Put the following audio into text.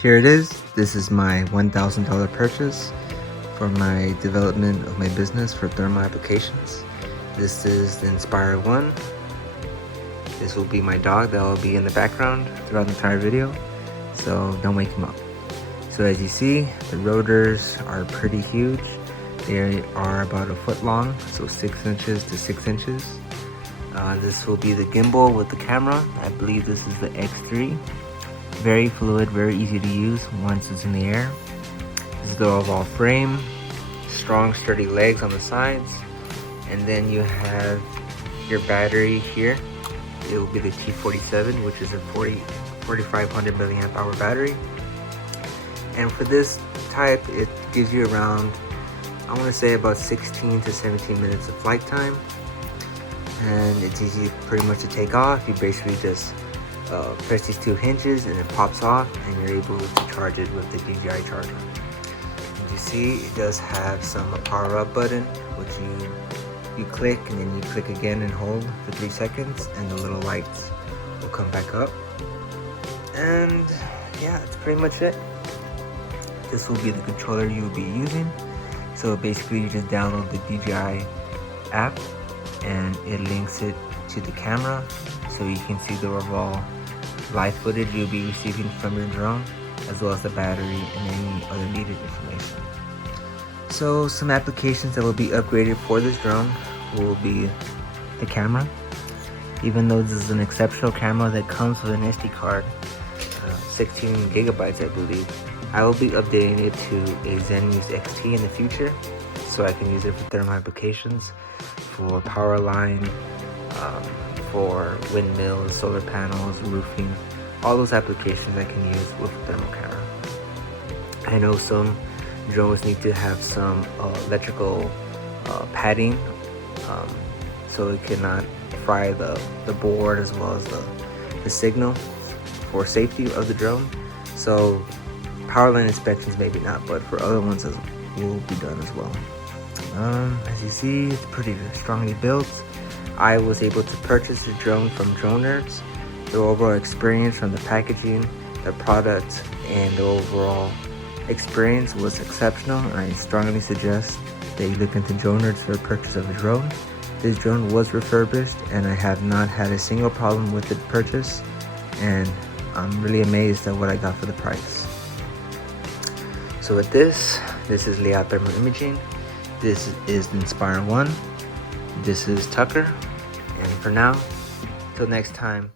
Here it is. This is my $1,000 purchase for my development of my business for thermal applications. This is the Inspire 1. This will be my dog that will be in the background throughout the entire video, so don't wake him up. So as you see, the rotors are pretty huge. They are about a foot long, so 6 inches to 6 inches. This will be the gimbal with the camera. I believe this is the X3. Very fluid, very easy to use once it's in the air. This is the overall frame. Strong, sturdy legs on the sides. And then you have your battery here. It will be the T47, which is a 4,500 milliamp hour battery. And for this type, it gives you around, I want to say about 16 to 17 minutes of flight time. And it's easy pretty much to take off. You basically just press these 2 hinges and it pops off, and you're able to charge it with the DJI charger. As you see, it does have some power up button, which you click and then you click again and hold for 3 seconds, and the little lights will come back up. And yeah, that's pretty much it. This will be the controller you will be using. So basically you just download the DJI app and it links it to the camera, so you can see the overall live footage you'll be receiving from your drone, as well as the battery and any other needed information. So some applications that will be upgraded for this drone will be the camera. Even though this is an exceptional camera that comes with an SD card, 16 gigabytes I believe, I will be updating it to a Zenmuse XT in the future, so I can use it for thermal applications, for power line, for windmills, solar panels, roofing, all those applications I can use with a thermal camera. I know some drones need to have some electrical padding, so it cannot fry the board as well as the signal for safety of the drone. So power line inspections maybe not, but for other ones it will be done as well. As you see, it's pretty strongly built. I was able to purchase the drone from Drone Nerds. The overall experience from the packaging, the product, and the overall experience was exceptional. I strongly suggest that you look into Drone Nerds for a purchase of a drone. This drone was refurbished and I have not had a single problem with the purchase, and I'm really amazed at what I got for the price. So with this is Leah Thermal Imaging. This is the Inspire 1. This is Tucker. And for now, till next time,